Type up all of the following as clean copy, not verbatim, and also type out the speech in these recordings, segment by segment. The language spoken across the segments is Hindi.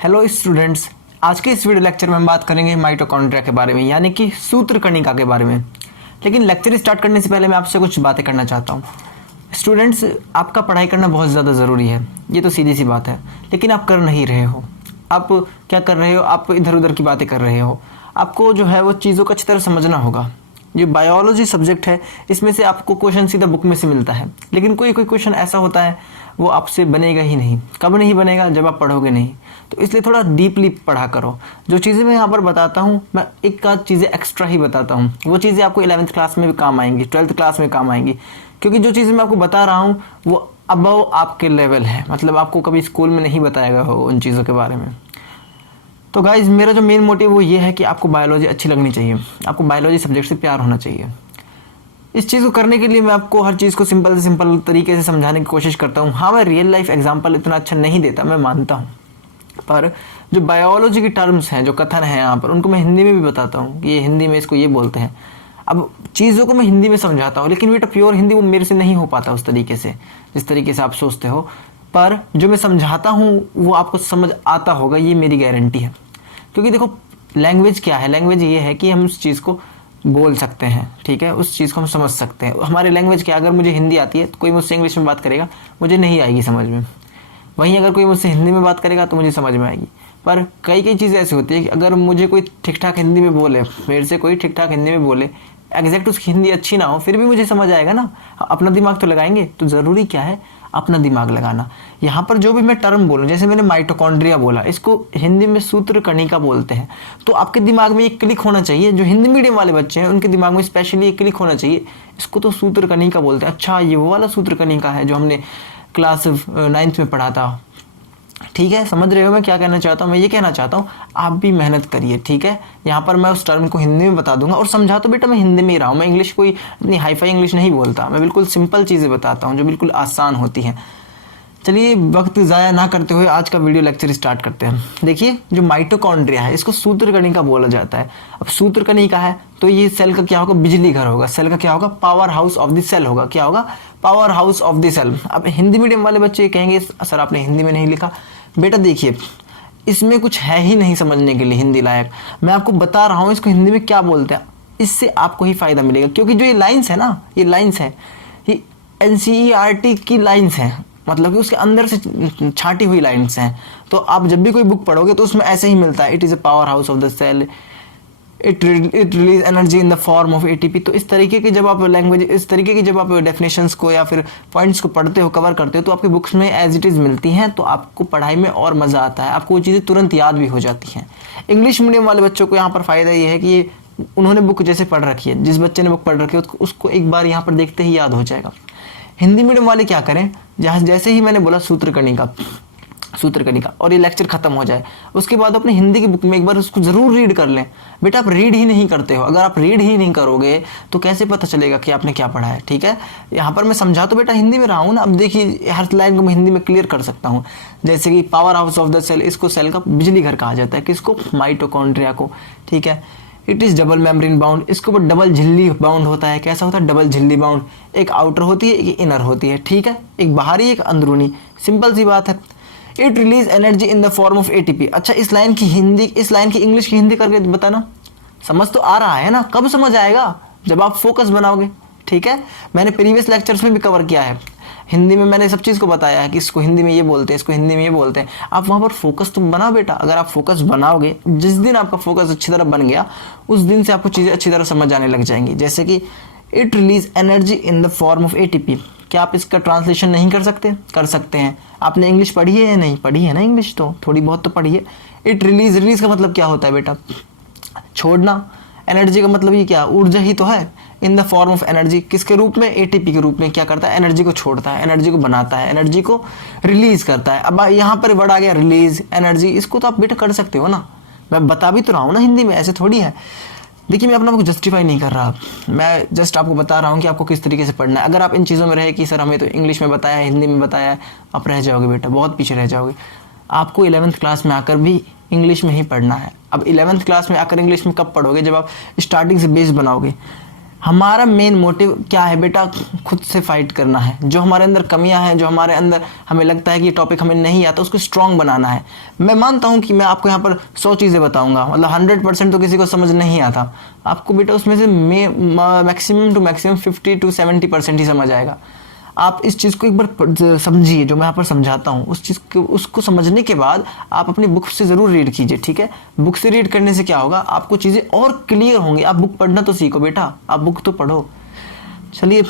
हेलो स्टूडेंट्स, आज के इस वीडियो लेक्चर में हम बात करेंगे माइटोकॉन्ड्रिया के बारे में, यानी कि सूत्रकणिका के बारे में। लेकिन लेक्चर स्टार्ट करने से पहले मैं आपसे कुछ बातें करना चाहता हूँ। स्टूडेंट्स, आपका पढ़ाई करना बहुत ज़्यादा ज़रूरी है, ये तो सीधी सी बात है, लेकिन आप कर नहीं रहे हो। आप क्या कर रहे हो? आप इधर उधर की बातें कर रहे हो। आपको जो है वो चीज़ों को अच्छी तरह समझना होगा। जो बायोलॉजी सब्जेक्ट है, इसमें से आपको क्वेश्चन सीधा बुक में से मिलता है, लेकिन कोई कोई क्वेश्चन ऐसा होता है वो आपसे बनेगा ही नहीं। कब नहीं बनेगा? जब आप पढ़ोगे नहीं। तो इसलिए थोड़ा डीपली पढ़ा करो। जो चीज़ें मैं यहाँ पर बताता हूँ, मैं एक आध चीज़ें एक्स्ट्रा ही बताता हूँ। वो चीज़ें आपको 11th क्लास में भी काम आएंगी, 12th क्लास में काम आएंगी, क्योंकि जो चीज़ें मैं आपको बता रहा हूँ वो अबव आपके लेवल है। मतलब आपको कभी स्कूल में नहीं बताया गया हो उन चीज़ों के बारे में। तो गाइज, मेरा जो मेन मोटिव वो ये है कि आपको बायोलॉजी अच्छी लगनी चाहिए, आपको बायोलॉजी सब्जेक्ट से प्यार होना चाहिए। इस चीज़ को करने के लिए मैं आपको हर चीज़ को सिंपल से सिंपल तरीके से समझाने की कोशिश करता हूँ। हाँ, मैं रियल लाइफ एग्जांपल इतना अच्छा नहीं देता, मैं मानता हूँ, पर जो बायोलॉजी की टर्म्स हैं, जो कथन हैं यहाँ पर, उनको मैं हिंदी में भी बताता हूँ कि ये हिंदी में इसको ये बोलते हैं। अब चीज़ों को मैं हिंदी में समझाता हूँ, लेकिन बेटा प्योर हिंदी वो मेरे से नहीं हो पाता उस तरीके से, जिस तरीके से आप सोचते हो। पर जो मैं समझाता हूँ वो आपको समझ आता होगा, ये मेरी गारंटी है। क्योंकि देखो, लैंग्वेज क्या है? लैंग्वेज ये है कि हम उस चीज़ को बोल सकते हैं, ठीक है, उस चीज़ को हम समझ सकते हैं। हमारी लैंग्वेज क्या? अगर मुझे हिंदी आती है तो कोई मुझसे इंग्लिश में बात करेगा, मुझे नहीं आएगी समझ में। वहीं अगर कोई मुझसे हिंदी में बात करेगा तो मुझे समझ में आएगी। पर कई कई चीज़ें ऐसी होती है कि अगर मुझे कोई ठीक ठाक हिंदी में बोले, मेरे से कोई ठीक ठाक हिंदी में बोले, एग्जैक्ट उसकी हिंदी अच्छी ना हो, फिर भी मुझे समझ आएगा ना। अपना दिमाग तो लगाएंगे। तो ज़रूरी क्या है? अपना दिमाग लगाना। यहाँ पर जो भी मैं टर्म बोलूँ, जैसे मैंने माइटोकॉन्ड्रिया बोला, इसको हिंदी में सूत्रकणिका बोलते हैं। तो आपके दिमाग में ये क्लिक होना चाहिए। जो हिंदी मीडियम वाले बच्चे हैं उनके दिमाग में स्पेशली ये क्लिक होना चाहिए, इसको तो सूत्रकणिका बोलते हैं। अच्छा, ये वो वाला सूत्रकणिका है जो हमने क्लास 9th में पढ़ा था। ठीक है, समझ रहे हो मैं क्या कहना चाहता हूँ? मैं ये कहना चाहता हूँ आप भी मेहनत करिए, ठीक है। यहाँ पर मैं उस टर्म को हिंदी में बता दूंगा, और समझा तो बेटा मैं हिंदी में ही रहा हूँ। मैं इंग्लिश कोई इतनी हाईफाई इंग्लिश नहीं बोलता, मैं बिल्कुल सिंपल चीज़ें बताता हूँ जो बिल्कुल आसान होती हैं। चलिए, वक्त ज़ाया ना करते हुए आज का वीडियो लेक्चर स्टार्ट करते हैं। देखिए, जो माइटोकॉन्ड्रिया है इसको सूत्रकणिका बोला जाता है। अब सूत्रकणिका है तो ये सेल का क्या होगा? बिजली घर होगा। सेल का क्या होगा? Power house of the cell होगा। क्या होगा? Power house of the cell. अब हिंदी मीडियम वाले बच्चे कहेंगे सर आपने हिंदी में नहीं लिखा। बेटा देखिए, इसमें कुछ है ही नहीं समझने के लिए हिंदी लायक। मैं आपको बता रहा हूँ इसको हिंदी में क्या बोलते हैं, इससे आपको ही फायदा मिलेगा। क्योंकि जो ये लाइन्स है ना, ये लाइन्स है, ये NCERT की लाइन्स हैं, मतलब कि उसके अंदर से छाटी हुई लाइन्स हैं। तो आप जब भी कोई बुक पढ़ोगे तो उसमें ऐसे ही मिलता है, it is a power house of the cell, it release energy in the form of ATP। तो इस तरीके की जब आप लैंग्वेज, इस तरीके की जब आप डेफिनेशंस को या फिर पॉइंट्स को पढ़ते हो, कवर करते हो, तो आपकी बुक्स में एज इट इज़ मिलती हैं। तो आपको पढ़ाई में और मज़ा आता है, आपको वो चीज़ें तुरंत याद भी हो जाती हैं। इंग्लिश मीडियम वाले बच्चों को यहाँ पर फ़ायदा ये है कि उन्होंने बुक जैसे पढ़ रखी है, जिस बच्चे ने बुक पढ़ रखी है उसको एक बार यहाँ पर देखते ही याद हो जाएगा। हिंदी मीडियम वाले क्या करें? जहाँ जैसे ही मैंने बोला सूत्रकणिका और ये लेक्चर खत्म हो जाए, उसके बाद अपने हिंदी की बुक में एक बार उसको जरूर रीड कर लें। बेटा आप रीड ही नहीं करते हो। अगर आप रीड ही नहीं करोगे तो कैसे पता चलेगा कि आपने क्या पढ़ा है? ठीक है, यहाँ पर मैं समझा तो बेटा हिंदी में रहा हूँ ना। अब देखिए, हर लाइन को मैं हिंदी में क्लियर कर सकता हूँ। जैसे कि power house of the cell, इसको सेल का बिजली घर कहा जाता है। किसको? माइटोकॉन्ड्रिया को। ठीक है, it is double membrane bound, इसके ऊपर डबल झिल्ली बाउंड होता है। कैसा होता है? डबल झिल्ली बाउंड। एक आउटर होती है, एक इनर होती है। ठीक है, एक बाहरी, एक अंदरूनी। सिंपल सी बात है। It release energy in the form of ATP। अच्छा, इस लाइन की हिंदी, इस लाइन की इंग्लिश की हिंदी करके बताना। समझ तो आ रहा है ना? कब समझ आएगा? जब आप फोकस बनाओगे। ठीक है, मैंने प्रीवियस लेक्चर्स में भी कवर किया है, हिंदी में मैंने सब चीज़ को बताया है कि इसको हिंदी में ये बोलते हैं, इसको हिंदी में ये बोलते हैं। आप वहाँ पर फोकस तो बनाओ बेटा। अगर आप फोकस बनाओगे, जिस दिन आपका फोकस अच्छी तरह बन गया, उस दिन से आपको चीज़ें अच्छी तरह समझ आने लग जाएंगी। जैसे कि it release energy in the form of ATP। क्या आप इसका ट्रांसलेशन नहीं कर सकते? कर सकते हैं। आपने इंग्लिश पढ़ी है या नहीं पढ़ी है ना? इंग्लिश तो थोड़ी बहुत तो पढ़ी है। इट रिलीज का मतलब क्या होता है बेटा? छोड़ना। एनर्जी का मतलब ये क्या? ऊर्जा ही तो है। इन द फॉर्म ऑफ एनर्जी, किसके रूप में? ATP के रूप में। क्या करता है? एनर्जी को छोड़ता है, एनर्जी को बनाता है, एनर्जी को रिलीज करता है। अब यहाँ पर वर्ड आ गया रिलीज एनर्जी, इसको तो आप बेटा कर सकते हो ना। मैं बता भी तो रहा हूँ ना हिंदी में, ऐसे थोड़ी है। देखिए, मैं अपना को जस्टिफाई नहीं कर रहा, मैं जस्ट आपको बता रहा हूँ कि आपको किस तरीके से पढ़ना है। अगर आप इन चीज़ों में रहे कि सर हमें तो इंग्लिश में बताया है, हिंदी में बताया है, आप रह जाओगे बेटा, बहुत पीछे रह जाओगे। आपको 11th क्लास में आकर भी इंग्लिश में ही पढ़ना है। अब 11th क्लास में आकर इंग्लिश में कब पढ़ोगे? जब आप स्टार्टिंग से बेस बनाओगे। हमारा मेन मोटिव क्या है बेटा? खुद से फाइट करना है। जो हमारे अंदर कमियां हैं, जो हमारे अंदर हमें लगता है कि ये टॉपिक हमें नहीं आता, उसको स्ट्रांग बनाना है। मैं मानता हूं कि मैं आपको यहाँ पर 100 चीज़ें बताऊंगा, मतलब 100% तो किसी को समझ नहीं आता आपको बेटा, उसमें से मैक्सिमम टू मैक्सिमम 50 to 70% ही समझ आएगा। आप इस चीज़ को एक बार समझिए, जो मैं यहाँ पर समझाता हूँ उस चीज़ को, उसको समझने के बाद आप अपनी बुक से ज़रूर रीड कीजिए, ठीक है। बुक से रीड करने से क्या होगा, आपको चीज़ें और क्लियर होंगी। आप बुक पढ़ना तो सीखो बेटा, आप बुक तो पढ़ो। चलिए,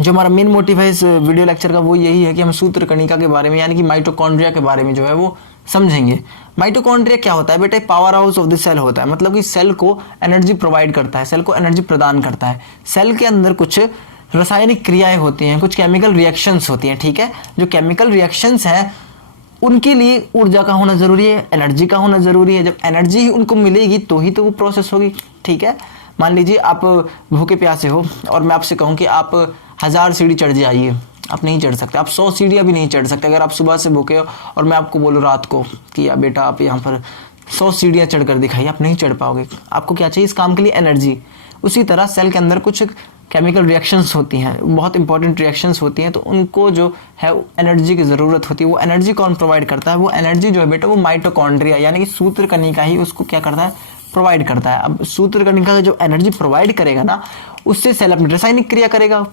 जो हमारा मेन मोटिव है इस वीडियो लेक्चर का वो यही है कि हम सूत्र कणिका के बारे में यानी कि माइटोकॉन्ड्रिया के बारे में जो है वो समझेंगे। माइटोकॉन्ड्रिया क्या होता है बेटा? Power house of the cell होता है, मतलब कि सेल को एनर्जी प्रोवाइड करता है, सेल को एनर्जी प्रदान करता है। सेल के अंदर कुछ रासायनिक क्रियाएं होती हैं, कुछ केमिकल रिएक्शंस होती हैं, ठीक है। जो केमिकल रिएक्शंस हैं उनके लिए ऊर्जा का होना जरूरी है, एनर्जी का होना जरूरी है। जब एनर्जी ही उनको मिलेगी तो ही तो वो प्रोसेस होगी, ठीक है। मान लीजिए आप भूखे प्यासे हो और मैं आपसे कहूँ कि आप 1000 सीढ़ी चढ़ जाइए, आप नहीं चढ़ सकते। आप 100 सीढ़ियाँ भी नहीं चढ़ सकते। अगर आप सुबह से भूखे हो और मैं आपको बोलूँ रात को कि या बेटा आप यहाँ पर 100 सीढ़ियाँ चढ़ कर दिखाइए, आप नहीं चढ़ पाओगे। आपको क्या चाहिए इस काम के लिए? एनर्जी। उसी तरह सेल के अंदर कुछ केमिकल रिएक्शंस होती हैं, बहुत इंपॉर्टेंट रिएक्शंस होती हैं, तो उनको जो है एनर्जी की ज़रूरत होती है। वो एनर्जी कौन प्रोवाइड करता है? वो एनर्जी जो है बेटा वो माइटोकॉन्ड्रिया यानी कि सूत्र कणिका ही उसको क्या करता है? प्रोवाइड करता है। अब सूत्र कणिका जो एनर्जी प्रोवाइड करेगा ना, उससे सेल अपनी रासायनिक क्रिया करेगा,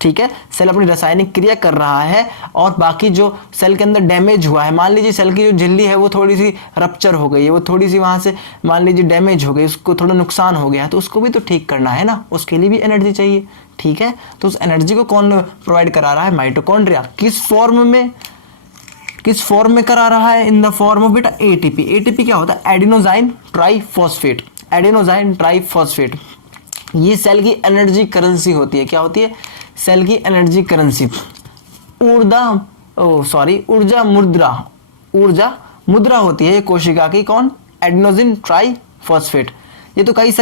ठीक है। सेल अपनी रासायनिक क्रिया कर रहा है और बाकी जो सेल के अंदर डैमेज हुआ है, मान लीजिए सेल की जो झिल्ली है वो थोड़ी सी रप्चर हो गई है, वो थोड़ी सी वहां से मान लीजिए डैमेज हो गई, उसको थोड़ा नुकसान हो गया है, तो उसको भी तो ठीक करना है ना, उसके लिए भी एनर्जी चाहिए, ठीक है। तो उस एनर्जी को कौन प्रोवाइड करा रहा है? माइटोकॉन्ड्रिया। किस फॉर्म में करा रहा है? इन द फॉर्म ऑफ बेटा एटीपी। एटीपी क्या होता है? एडिनोजाइन ट्राइफॉस्फेट। एडिनोजाइन ट्राइफॉस्फेट ये सेल की एनर्जी करेंसी होती है। क्या होती है? सेल की एनर्जी करेंसी। ऊर्जा मुद्रा होती है ये कोशिका की। कौन? एडिनोजिन ट्राइफॉस्फेट। ये तो कई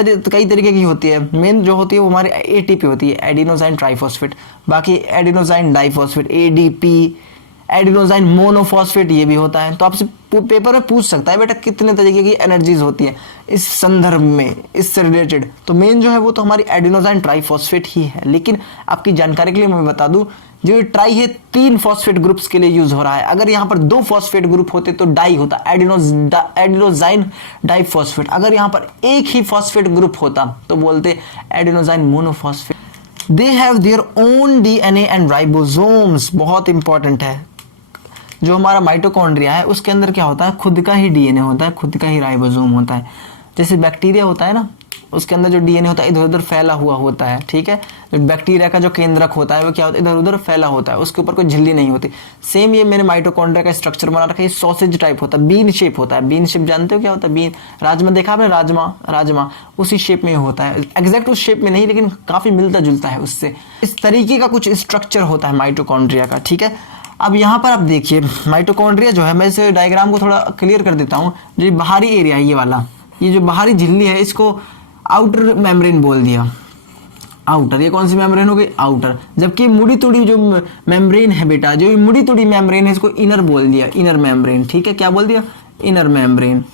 तरीके की होती है। मेन जो होती है वो हमारे एटीपी होती है, एडिनोजाइन ट्राइफॉस्फेट। बाकी एडिनोजाइन डाइफॉस्फेट, एडीपी, एडिनोजाइन मोनोफॉस्फेट ये भी होता है। तो आपसे पेपर में पूछ सकता है बेटा कितने तरीके की एनर्जीज होती हैं इस संदर्भ में, इससे रिलेटेड। तो मेन जो है वो तो हमारी एडिनोजाइन ट्राइफॉस्फेट ही है। लेकिन आपकी जानकारी के लिए मैं बता दूं, जो ये ट्राई है 3 फॉस्फेट ग्रुप्स के लिए यूज हो रहा है। अगर यहाँ पर 2 फॉस्फेट ग्रुप होते तो डाई होता, एडिनोजाइन डाइफॉस्फेट। अगर यहाँ पर एक ही फॉस्फेट ग्रुप होता तो बोलते adenosine monophosphate. They have their own DNA and ribosomes. बहुत इंपॉर्टेंट है। जो हमारा माइटोकॉन्ड्रिया है उसके अंदर क्या होता है? खुद का ही डीएनए होता है, खुद का ही राइबोसोम होता है। जैसे बैक्टीरिया होता है ना, उसके अंदर जो डीएनए होता है इधर उधर फैला हुआ होता है, ठीक है। जो बैक्टीरिया का जो केंद्रक होता है वो क्या होता है? इधर उधर फैला होता है, उसके ऊपर कोई झिल्ली नहीं होती। सेम ये मैंने माइटोकॉन्ड्रिया का स्ट्रक्चर बना रखा है, सॉसेज टाइप होता है, बीन शेप होता है। बीन शेप जानते हो क्या होता है? बीन, राजमा देखा आपने? राजमा उसी शेप में होता है, एग्जैक्ट उस शेप में नहीं लेकिन काफी मिलता जुलता है उससे। इस तरीके का कुछ स्ट्रक्चर होता है माइटोकॉन्ड्रिया का, ठीक है। अब यहाँ पर आप देखिए माइटोकॉन्ड्रिया जो है, मैं इस डायग्राम को थोड़ा क्लियर कर देता हूँ। जो बाहरी एरिया है ये वाला, ये जो बाहरी झिल्ली है इसको आउटर मेम्ब्रेन बोल दिया। आउटर, ये कौन सी मेम्ब्रेन हो गई? आउटर। जबकि मुड़ी तुड़ी जो मेम्ब्रेन है बेटा, जो मुड़ी तुड़ी मेम्ब्रेन है इसको इनर बोल दिया, इनर मेम्ब्रेन, ठीक है। क्या बोल दिया? Inner membrane.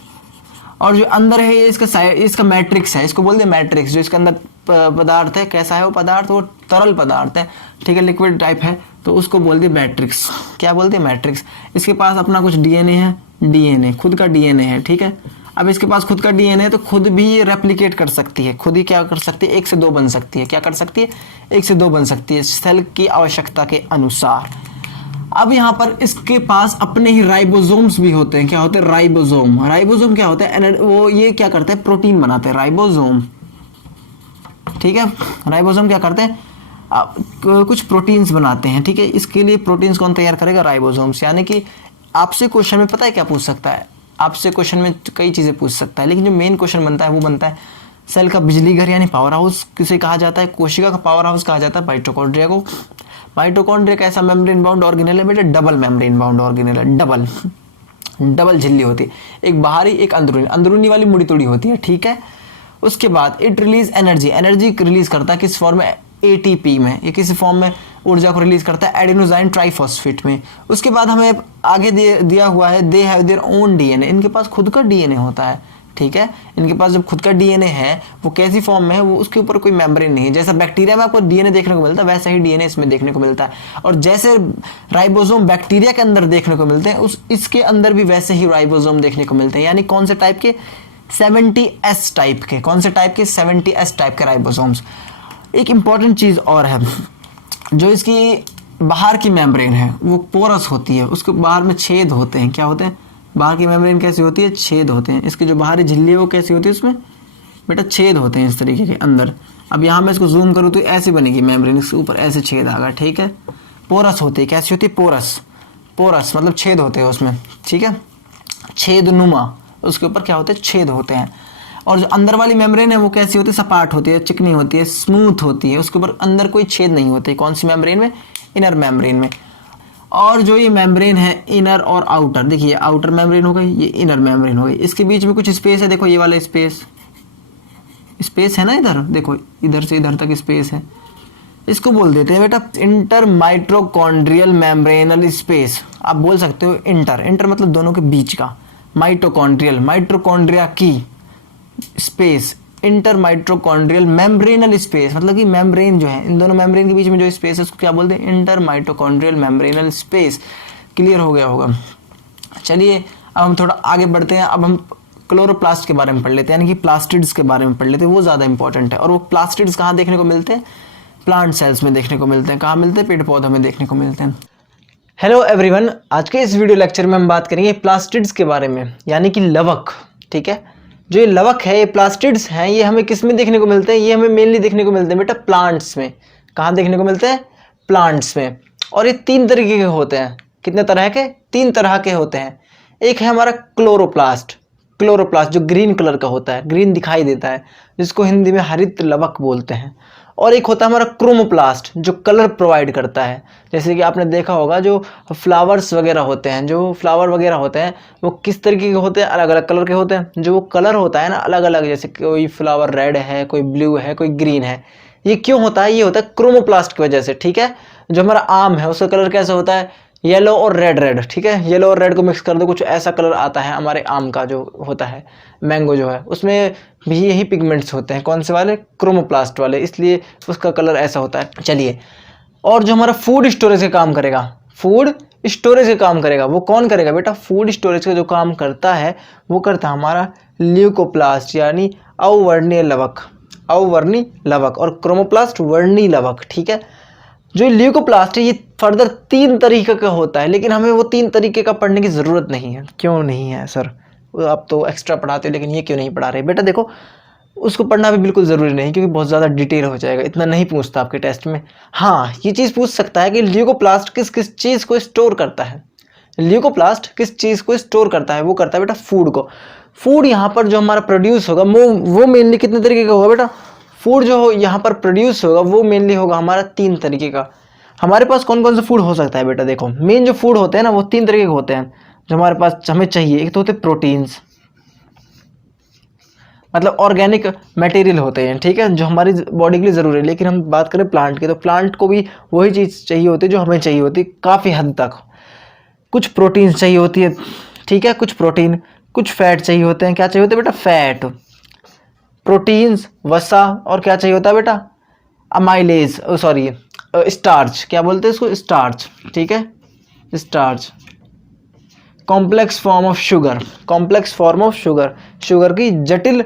और जो अंदर है ये इसका मैट्रिक्स है, इसको बोल दिया मैट्रिक्स। जो इसके अंदर पदार्थ है, कैसा है वो पदार्थ? वो तरल पदार्थ है, ठीक है, लिक्विड टाइप है, तो उसको बोल दिया मैट्रिक्स। क्या बोलते हैं? मैट्रिक्स। इसके पास अपना कुछ डीएनए है, डीएनए खुद का डीएनए है, ठीक है। अब इसके पास खुद का डीएनए है तो खुद भी ये रेप्लिकेट कर सकती है, खुद ही क्या कर सकती है? 1 से 2 बन सकती है। क्या कर सकती है? 1 से 2 बन सकती है सेल की आवश्यकता के अनुसार। अब यहाँ पर इसके पास अपने ही राइबोसोम्स भी होते हैं। क्या होते हैं? राइबोसोम। राइबोसोम क्या होता है? वो ये क्या करते हैं? प्रोटीन बनाते हैं, राइबोसोम, ठीक है। राइबोसोम क्या करते हैं? कुछ प्रोटीन्स बनाते हैं, ठीक है। इसके लिए प्रोटीन्स कौन तैयार करेगा? राइबोसोम्स। यानी कि आपसे क्वेश्चन में पता है क्या पूछ सकता है? आपसे क्वेश्चन में कई चीजें पूछ सकता है, लेकिन जो मेन क्वेश्चन बनता है वो बनता है सेल का बिजली घर यानी पावर हाउस किसे कहा जाता है? कोशिका का पावर हाउस कहा जाता है माइटोकॉन्ड्रिया को। माइटोकॉन्ड्रिया का ऐसा मेम्ब्रेन बाउंड ऑर्गेनेल है बेटा, डबल मेम्ब्रेन बाउंड ऑर्गेनेल है। डबल झिल्ली होती है, एक बाहरी एक अंदरूनी। अंदरूनी वाली मुड़ी तुड़ी होती है, ठीक है। उसके बाद इट रिलीज एनर्जी रिलीज करता है किस फॉर्म में? एटीपी में। ये किस फॉर्म में ऊर्जा को रिलीज करता है? एडिनोजाइन ट्राइफॉस्फेट में। उसके बाद हमें आगे दिया हुआ है दे हैव देयर ओन डीएनए। इनके पास खुद का डीएनए होता है, ठीक है। इनके पास जब खुद का डीएनए है वो कैसी फॉर्म में है, वो उसके ऊपर कोई मेम्ब्रेन नहीं है। जैसा बैक्टीरिया में आपको डीएनए देखने को मिलता है वैसा ही डीएनए इसमें देखने को मिलता है। और जैसे राइबोसोम बैक्टीरिया के अंदर देखने को मिलते हैं इसके अंदर भी वैसे ही राइबोसोम देखने को मिलते हैं। यानी कौन से टाइप के, 70S टाइप के। कौन से टाइप के, 70S टाइप के राइबोसोम्स। एक इंपॉर्टेंट चीज और है, जो इसकी बाहर की मेम्ब्रेन है वो पोरस होती है, उसके बाहर में छेद होते हैं। क्या होते हैं, बाहर की मेम्ब्रेन कैसी होती है, छेद होते हैं। इसकी जो बाहरी झिल्ली है वो कैसी होती है, उसमें बेटा छेद होते हैं इस तरीके के अंदर। अब यहाँ मैं इसको जूम करूँ तो ऐसी बनेगी मेम्ब्रेन, इसके ऊपर ऐसे छेद आ गया, ठीक है। पोरस होती है, कैसी होती है, पोरस। पोरस मतलब छेद होते हैं उसमें, ठीक है, छेदनुमा। उसके ऊपर क्या होते हैं, छेद होते हैं। और जो अंदर वाली मेम्ब्रेन है वो कैसी होती है, सपाट होती है, चिकनी होती है, स्मूथ होती है, उसके ऊपर अंदर कोई छेद नहीं होते। कौन सी मेम्ब्रेन में, इनर मेम्ब्रेन में। और जो ये मेम्ब्रेन है इनर और आउटर, देखिए आउटर मेम्ब्रेन हो गई, ये इनर मेम्ब्रेन हो गई। इसके बीच में कुछ स्पेस है, देखो ये वाला स्पेस है ना, इधर देखो, इधर से इधर तक स्पेस है। इसको बोल देते हैं बेटा इंटर माइटोकॉन्ड्रियल मेम्ब्रेनल स्पेस। आप बोल सकते हो इंटर मतलब दोनों के बीच का, माइटोकॉन्ड्रियल माइटोकॉन्ड्रिया की space, inter mitochondrial membranal space मतलब कि मेम्ब्रेन जो है, इन दोनों मेम्ब्रेन के बीच में जो स्पेस है उसको क्या बोलते हैं, inter mitochondrial membranal space. Clear हो गया होगा। चलिए अब हम थोड़ा आगे बढ़ते हैं। अब हम क्लोरोप्लास्ट के बारे में पढ़ लेते हैं, यानी कि प्लास्टिड्स के बारे में पढ़ लेते हैं। वो ज़्यादा इंपॉर्टेंट है। और वो प्लास्टिड्स कहाँ देखने को मिलते हैं, प्लांट सेल्स में देखने को मिलते हैं। कहाँ मिलते हैं, पेड़ पौधों में देखने को मिलते हैं। हेलो एवरीवन, आज के इस वीडियो लेक्चर में हम बात करेंगे प्लास्टिड्स के बारे में, यानी कि लवक। ठीक है, जो ये लवक है, ये प्लास्टिड्स हैं, ये हमें किस में देखने को मिलते हैं, ये हमें मेनली देखने को मिलते हैं बेटा प्लांट्स में। कहाँ देखने को मिलते हैं, प्लांट्स में। और ये 3 तरीके के होते हैं। कितने तरह के, 3 तरह के होते हैं। एक है हमारा क्लोरोप्लास्ट, क्लोरोप्लास्ट जो ग्रीन कलर का होता है, ग्रीन दिखाई देता है, जिसको हिंदी में हरित लवक बोलते हैं। और एक होता है हमारा क्रोमोप्लास्ट जो कलर प्रोवाइड करता है। जैसे कि आपने देखा होगा जो फ्लावर्स वगैरह होते हैं, जो फ्लावर वगैरह होते हैं वो किस तरीके के होते हैं, अलग अलग कलर के होते हैं। जो वो कलर होता है ना अलग अलग, जैसे कोई फ्लावर रेड है, कोई ब्लू है, कोई ग्रीन है। ये क्यों होता है, ये होता है क्रोमोप्लास्ट की वजह से। ठीक है, जो हमारा आम है उसका कलर कैसा होता है, येलो और रेड। ठीक है, येलो और रेड को मिक्स कर दो, कुछ ऐसा कलर आता है। हमारे आम का जो होता है, मैंगो जो है, उसमें भी यही पिगमेंट्स होते हैं। कौन से वाले, क्रोमोप्लास्ट वाले, इसलिए उसका कलर ऐसा होता है। चलिए, और जो हमारा फूड स्टोरेज का काम करेगा, फूड स्टोरेज का काम करेगा, वो कौन करेगा बेटा, फूड स्टोरेज का जो काम करता है वो करता है हमारा ल्यूकोप्लास्ट, यानी अवर्णीय लवक, अवर्णी लवक। और क्रोमोप्लास्ट वर्णी लवक। ठीक है, जो ल्यूकोप्लास्ट है ये फर्दर 3 तरीके का होता है, लेकिन हमें वो 3 तरीके का पढ़ने की ज़रूरत नहीं है। क्यों नहीं है सर, आप तो एक्स्ट्रा पढ़ाते हो, लेकिन ये क्यों नहीं पढ़ा रहे बेटा। देखो, उसको पढ़ना भी बिल्कुल ज़रूरी नहीं, क्योंकि बहुत ज़्यादा डिटेल हो जाएगा, इतना नहीं पूछता आपके टेस्ट में। हाँ, ये चीज़ पूछ सकता है कि ल्यूकोप्लास्ट किस किस चीज़ को स्टोर करता है। ल्यूकोप्लास्ट किस चीज़ को स्टोर करता है, वो करता है बेटा फूड को। फूड यहाँ पर जो हमारा प्रोड्यूस होगा वो मेनली कितने तरीके का होगा बेटा, फूड जो यहाँ पर प्रोड्यूस होगा वो मेनली होगा हमारा 3 तरीके का। हमारे पास कौन कौन सा फूड हो सकता है बेटा, देखो मेन जो फूड होते हैं ना वो 3 तरीके के होते हैं जो हमारे पास हमें चाहिए। एक तो होते हैं प्रोटीन्स, मतलब ऑर्गेनिक मटेरियल होते हैं, ठीक है, जो हमारी बॉडी के लिए ज़रूरी है। लेकिन हम बात करें प्लांट की, तो प्लांट को भी वही चीज़ चाहिए होती है जो हमें चाहिए होती है काफ़ी हद तक। कुछ प्रोटीन्स चाहिए होती है, ठीक है, कुछ प्रोटीन, कुछ फैट चाहिए होते हैं। क्या चाहिए होता है बेटा, फैट, प्रोटीन्स, वसा, और क्या चाहिए होता है बेटा, अमाइलेज, सॉरी स्टार्च, क्या बोलते हैं इसको, स्टार्च। ठीक है, starch, complex form of sugar, complex form of sugar, sugar की जटिल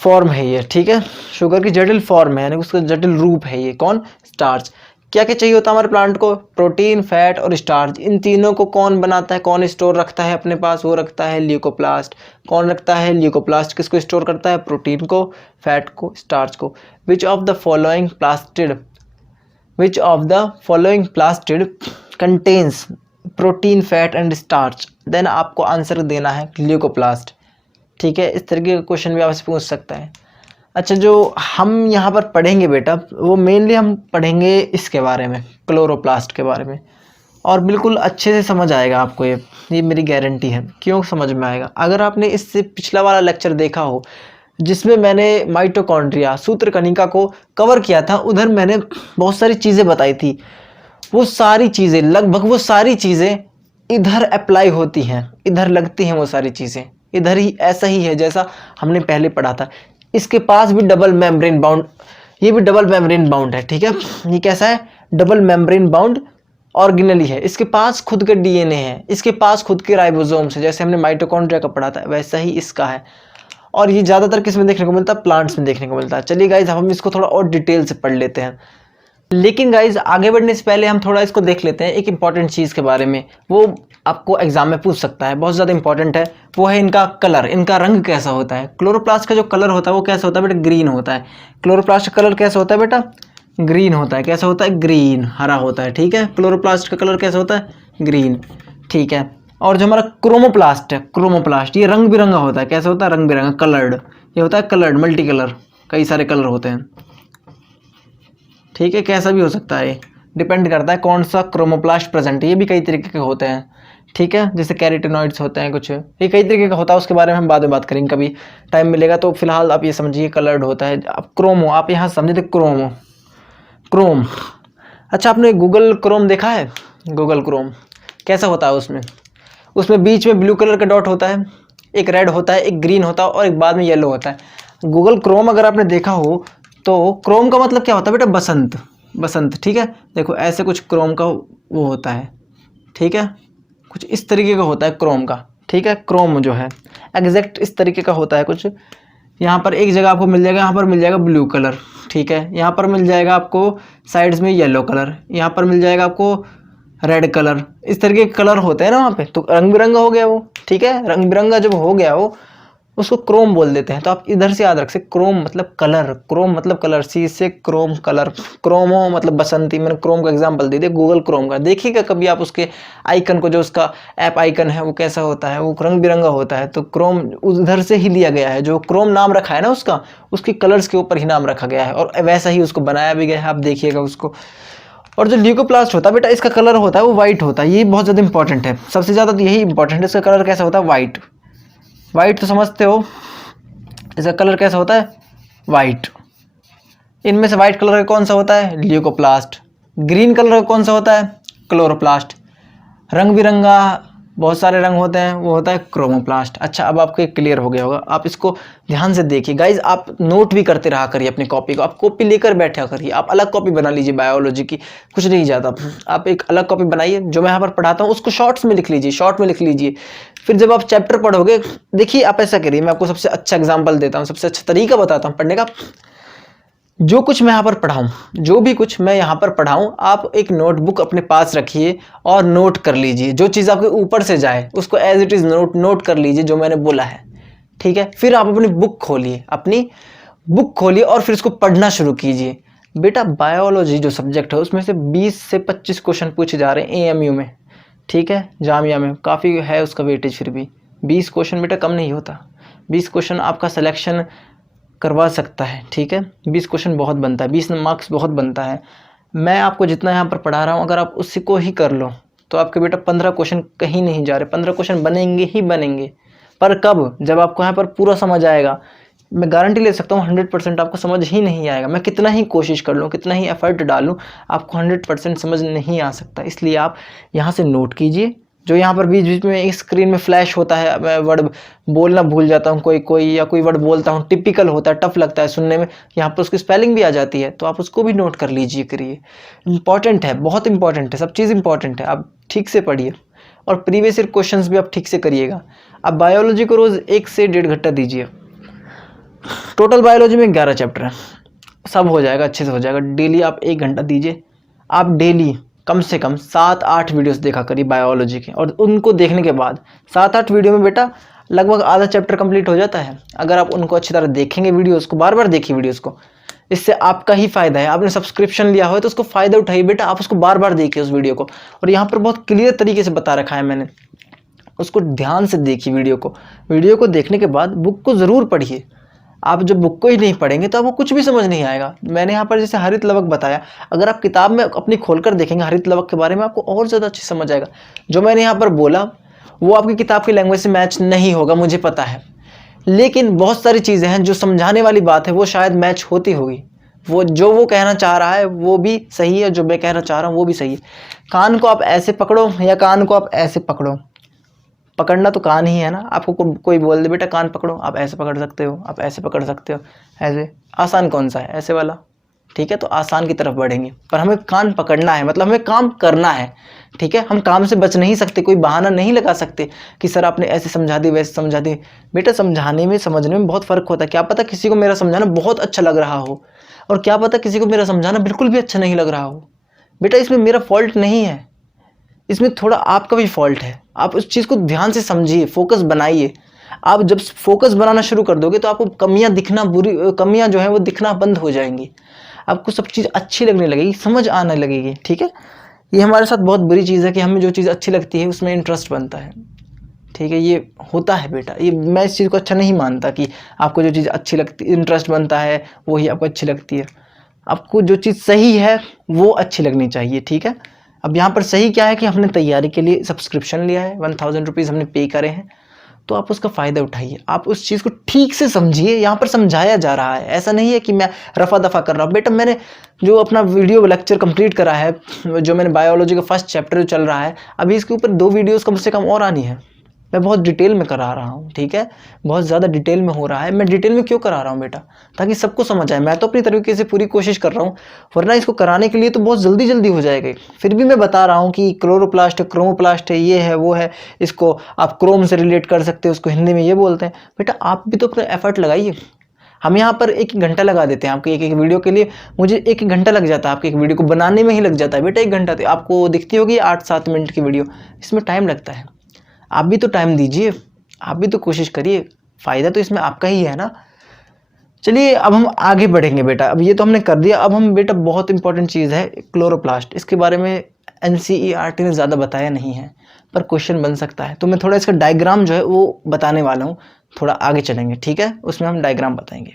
फॉर्म है ये। ठीक है, शुगर की जटिल फॉर्म है, यानी उसका जटिल रूप है ये, कौन, स्टार्च। क्या क्या चाहिए होता है हमारे प्लांट को, प्रोटीन, फैट और स्टार्च। इन तीनों को कौन बनाता है, कौन स्टोर रखता है अपने पास, वो रखता है ल्यूकोप्लास्ट। कौन रखता है, ल्यूकोप्लास्ट। किसको स्टोर करता है, प्रोटीन को, फैट को, स्टार्च को। Which of the following plastid contains protein, fat and starch, then आपको आंसर देना है ल्यूकोप्लास्ट। ठीक है, इस तरीके का क्वेश्चन भी आपसे पूछ सकता है। अच्छा, जो हम यहाँ पर पढ़ेंगे बेटा वो मेनली हम पढ़ेंगे इसके बारे में, क्लोरोप्लास्ट के बारे में, और बिल्कुल अच्छे से समझ आएगा आपको, ये मेरी गारंटी है। क्यों समझ में आएगा, अगर आपने इससे पिछला वाला लेक्चर देखा हो जिसमें मैंने माइटोकॉन्ड्रिया, सूत्रकणिका को कवर किया था, उधर मैंने बहुत सारी चीज़ें बताई थी। वो सारी चीज़ें, लगभग वो सारी चीज़ें इधर अप्लाई होती हैं, इधर लगती हैं वो सारी चीज़ें। इधर ही ऐसा ही है जैसा हमने पहले पढ़ा था। इसके पास भी डबल मेम्ब्रेन बाउंड, ये भी डबल मेम्ब्रेन बाउंड है, ठीक है। ये कैसा है, डबल मेम्ब्रेन बाउंड ऑर्गेनेली है। इसके पास खुद के डीएनए है, इसके पास खुद के राइबोसोम्स है, जैसे हमने माइटोकॉन्ड्रिया का पढ़ा था वैसा ही इसका है। और ये ज़्यादातर किस में देखने को मिलता है, प्लांट्स में देखने को मिलता है। चलिए गाइज हम इसको थोड़ा और डिटेल से पढ़ लेते हैं। लेकिन गाइज आगे बढ़ने से पहले हम थोड़ा इसको देख लेते हैं एक इंपॉर्टेंट चीज़ के बारे में, वो आपको एग्जाम में पूछ सकता है, बहुत ज़्यादा इंपॉर्टेंट है। वो है इनका कलर, इनका रंग कैसा होता है। क्लोरोप्लास्ट का जो कलर होता है वो कैसा होता है बेटा, ग्रीन होता है। क्लोरोप्लास्ट का कलर कैसा होता है बेटा, ग्रीन होता है। कैसा होता है, ग्रीन, हरा होता है, ठीक है। क्लोरोप्लास्ट का कलर कैसा होता है, ग्रीन, ठीक है। और जो हमारा क्रोमोप्लास्ट है, क्रोमोप्लास्ट ये रंग बिरंगा होता है। कैसा होता है, रंग बिरंगा, कलर्ड। ये होता है कलर्ड, मल्टी कलर, कई सारे कलर होते हैं, ठीक है। कैसा भी हो सकता है, डिपेंड करता है कौन सा क्रोमोप्लास्ट प्रेजेंट है। ये भी कई तरीके के होते हैं, ठीक है। जैसे कैरोटिनॉइड्स होते हैं कुछ, ये कई तरीके का होता है, उसके बारे में हम बाद में बात करेंगे कभी टाइम मिलेगा। तो फिलहाल आप ये समझिए कलर्ड होता है। अब क्रोमो, आप यहाँ समझे थे क्रोमो, क्रोम। अच्छा आपने गूगल क्रोम देखा है, गूगल क्रोम कैसा होता है, उसमें बीच में ब्लू कलर का डॉट होता है, एक रेड होता है, एक ग्रीन होता है और एक बाद में येलो होता है। गूगल क्रोम अगर आपने देखा हो तो क्रोम का मतलब क्या होता है बेटा, बसंत, बसंत, ठीक है। देखो ऐसे कुछ क्रोम का वो होता है, ठीक है, कुछ इस तरीके का होता है क्रोम का, ठीक है। क्रोम जो है एग्जैक्ट इस तरीके का होता है कुछ। यहाँ पर एक जगह आपको मिल जाएगा, यहाँ पर मिल जाएगा ब्लू कलर, ठीक है। यहाँ पर मिल जाएगा आपको साइड्स में येलो कलर, यहाँ पर मिल जाएगा आपको रेड कलर। इस तरीके के कलर होते हैं ना वहाँ पे, तो रंग बिरंगा हो गया वो, ठीक है। रंग बिरंगा जब हो गया वो, उसको क्रोम बोल देते हैं। तो आप इधर से याद रख सकते, क्रोम मतलब कलर, क्रोम मतलब कलर, सी से क्रोम कलर, क्रोमो मतलब बसंती। मैंने क्रोम का एग्जांपल दे दिया, गूगल क्रोम का। देखिएगा कभी आप उसके आइकन को, जो उसका ऐप आइकन है वो कैसा होता है, वो रंग बिरंगा होता है। तो क्रोम उधर से ही लिया गया है, जो क्रोम नाम रखा है ना उसका, उसकी कलर्स के ऊपर ही नाम रखा गया है और वैसा ही उसको बनाया भी गया है, आप देखिएगा उसको। और जो ल्यूकोप्लास्ट होता है बेटा, इसका कलर होता है वो वाइट होता है। ये बहुत ज़्यादा इंपॉर्टेंट है, सबसे ज़्यादा तो यही इंपॉर्टेंट है। इसका कलर कैसा होता है, वाइट। वाइट तो समझते हो, इसका कलर कैसा होता है, वाइट। इनमें से वाइट कलर का कौन सा होता है, ल्यूकोप्लास्ट। ग्रीन कलर का कौन सा होता है, क्लोरोप्लास्ट। रंग बिरंगा बहुत सारे रंग होते हैं, वो होता है क्रोमोप्लास्ट। अच्छा अब आपको क्लियर हो गया होगा, आप इसको ध्यान से देखिए गाइज। आप नोट भी करते रहा करिए अपनी कॉपी को, आप कॉपी लेकर बैठा करिए। आप अलग कॉपी बना लीजिए बायोलॉजी की, कुछ नहीं जाता। आप एक अलग कॉपी बनाइए, जो मैं यहाँ पर पढ़ाता हूँ उसको शॉर्ट्स में लिख लीजिए, शॉर्ट में लिख लीजिए। फिर जब आप चैप्टर पढ़ोगे, देखिए आप ऐसा करिए, मैं आपको सबसे अच्छा एग्जाम्पल देता हूँ, सबसे अच्छा तरीका बताता हूँ पढ़ने का। जो कुछ मैं यहाँ पर पढ़ाऊँ, जो भी कुछ मैं यहाँ पर पढ़ाऊँ, आप एक नोटबुक अपने पास रखिए और नोट कर लीजिए। जो चीज़ आपके ऊपर से जाए उसको एज इट इज़ नोट कर लीजिए, जो मैंने बोला है, ठीक है। फिर आप अपनी बुक खोलिए और फिर इसको पढ़ना शुरू कीजिए। बेटा बायोलॉजी जो सब्जेक्ट है उसमें से 20 से 25 क्वेश्चन पूछे जा रहे हैं AMU में, ठीक है। जामिया में काफ़ी है उसका वेटेज, फिर भी 20 क्वेश्चन बेटा कम नहीं होता। 20 क्वेश्चन आपका सिलेक्शन करवा सकता है, ठीक है। 20 क्वेश्चन बहुत बनता है, 20 मार्क्स बहुत बनता है। मैं आपको जितना यहाँ पर पढ़ा रहा हूँ, अगर आप उसी को ही कर लो तो आपके बेटा 15 क्वेश्चन कहीं नहीं जा रहे, 15 क्वेश्चन बनेंगे ही बनेंगे। पर कब, जब आपको यहाँ पर पूरा समझ आएगा। मैं गारंटी ले सकता हूँ 100% आपको समझ ही नहीं आएगा। मैं कितना ही कोशिश कर लूँ, कितना ही एफर्ट डालूँ, आपको 100% समझ नहीं आ सकता। इसलिए आप यहाँ से नोट कीजिए। जो यहाँ पर बीच बीच में एक स्क्रीन में फ्लैश होता है, मैं वर्ड बोलना भूल जाता हूँ कोई वर्ड बोलता हूँ, टिपिकल होता है, टफ लगता है सुनने में, यहाँ पर उसकी स्पेलिंग भी आ जाती है, तो आप उसको भी नोट कर लीजिए करिए। इंपॉर्टेंट है, बहुत इंपॉर्टेंट है, सब चीज़ इंपॉर्टेंट है। आप ठीक से पढ़िए और प्रीवियस ईयर क्वेश्चंस भी आप ठीक से करिएगा। आप बायोलॉजी को रोज़ 1 से 1.5 घंटा दीजिए। टोटल बायोलॉजी में 11 चैप्टर है, सब हो जाएगा, अच्छे से हो जाएगा। डेली आप 1 घंटा दीजिए। आप डेली कम से कम 7-8 वीडियोस देखा करिए बायोलॉजी के, और उनको देखने के बाद 7-8 वीडियो में बेटा लगभग आधा चैप्टर कंप्लीट हो जाता है। अगर आप उनको अच्छी तरह देखेंगे, वीडियोस को बार बार देखिए, वीडियोस को, इससे आपका ही फायदा है। आपने सब्सक्रिप्शन लिया हो तो उसको फ़ायदा उठाइए बेटा, आप उसको बार बार देखिए उस वीडियो को। और यहाँ पर बहुत क्लियर तरीके से बता रखा है मैंने, उसको ध्यान से देखिए वीडियो को देखने के बाद बुक को ज़रूर पढ़िए। आप जब बुक को ही नहीं पढ़ेंगे तो आपको कुछ भी समझ नहीं आएगा। मैंने यहाँ पर जैसे हरित लवक बताया, अगर आप किताब में अपनी खोलकर देखेंगे हरित लवक के बारे में, आपको और ज़्यादा अच्छी समझ आएगा। जो मैंने यहाँ पर बोला वो आपकी किताब की लैंग्वेज से मैच नहीं होगा, मुझे पता है, लेकिन बहुत सारी चीज़ें हैं जो समझाने वाली बात है वो शायद मैच होती होगी। वो कहना चाह रहा है वो भी सही है, जो मैं कहना चाह रहा हूँ वो भी सही है। कान को आप ऐसे पकड़ो या कान को आप ऐसे पकड़ो, पकड़ना तो कान ही है ना। आपको कोई बोल दे बेटा कान पकड़ो, आप ऐसे पकड़ सकते हो, आप ऐसे पकड़ सकते हो, ऐसे आसान कौन सा है, ऐसे वाला, ठीक है। तो आसान की तरफ बढ़ेंगे, पर हमें कान पकड़ना है, मतलब हमें काम करना है, ठीक है। हम काम से बच नहीं सकते, कोई बहाना नहीं लगा सकते कि सर आपने ऐसे समझा दी वैसे समझा दी। बेटा समझाने में समझने में बहुत फ़र्क होता है। क्या पता किसी को मेरा समझाना बहुत अच्छा लग रहा हो, और क्या पता किसी को मेरा समझाना बिल्कुल भी अच्छा नहीं लग रहा हो। बेटा इसमें मेरा फॉल्ट नहीं है, इसमें थोड़ा आपका भी फॉल्ट है। आप उस चीज़ को ध्यान से समझिए, फोकस बनाइए। आप जब फोकस बनाना शुरू कर दोगे तो आपको कमियां दिखना, कमियां जो है वो दिखना बंद हो जाएंगी। आपको सब चीज़ अच्छी लगने लगेगी, समझ आने लगेगी, ठीक है। ये हमारे साथ बहुत बुरी चीज़ है कि हमें जो चीज़ अच्छी लगती है उसमें इंटरेस्ट बनता है, ठीक है। ये होता है बेटा, ये मैं इस चीज़ को अच्छा नहीं मानता कि आपको जो चीज़ अच्छी लगती, इंटरेस्ट बनता है वही आपको अच्छी लगती है। आपको जो चीज़ सही है वो अच्छी लगनी चाहिए, ठीक है। अब यहाँ पर सही क्या है कि हमने तैयारी के लिए सब्सक्रिप्शन लिया है, 1000 रुपीज़ हमने पे करे हैं, तो आप उसका फ़ायदा उठाइए। आप उस चीज़ को ठीक से समझिए, यहाँ पर समझाया जा रहा है, ऐसा नहीं है कि मैं रफा दफ़ा कर रहा हूँ। बेटा मैंने जो अपना वीडियो लेक्चर कंप्लीट करा है, जो मैंने बायोलॉजी का फर्स्ट चैप्टर जो चल रहा है, अभी इसके ऊपर 2 वीडियोज़ कम से कम और आनी है। मैं बहुत डिटेल में करा रहा हूँ, ठीक है, बहुत ज़्यादा डिटेल में हो रहा है। मैं डिटेल में क्यों करा रहा हूँ बेटा, ताकि सबको समझ आए। मैं तो अपनी तरीके से पूरी कोशिश कर रहा हूँ, वरना इसको कराने के लिए तो बहुत जल्दी जल्दी हो जाएगा। फिर भी मैं बता रहा हूँ कि क्लोरोप्लास्ट है, क्रोमोप्लास्ट है, ये है वो है, इसको आप क्रोम से रिलेट कर सकते हो, उसको हिंदी में ये बोलते हैं। बेटा आप भी तो अपना एफर्ट लगाइए। हम यहाँ पर 1 घंटा लगा देते हैं आपके एक वीडियो के लिए, मुझे 1 घंटा लग जाता है आपके एक वीडियो को बनाने में ही लग जाता है बेटा। 1 घंटा तो आपको दिखती होगी 8-7 मिनट की वीडियो, इसमें टाइम लगता है। आप भी तो टाइम दीजिए, आप भी तो कोशिश करिए, फ़ायदा तो इसमें आपका ही है ना। चलिए अब हम आगे बढ़ेंगे बेटा। अब ये तो हमने कर दिया, अब हम बेटा बहुत इंपॉर्टेंट चीज़ है क्लोरोप्लास्ट, इसके बारे में NCERT ने ज़्यादा बताया नहीं है, पर क्वेश्चन बन सकता है। तो मैं थोड़ा इसका डायग्राम जो है वो बताने वाला हूँ, थोड़ा आगे चलेंगे, ठीक है, उसमें हम डायग्राम बताएंगे।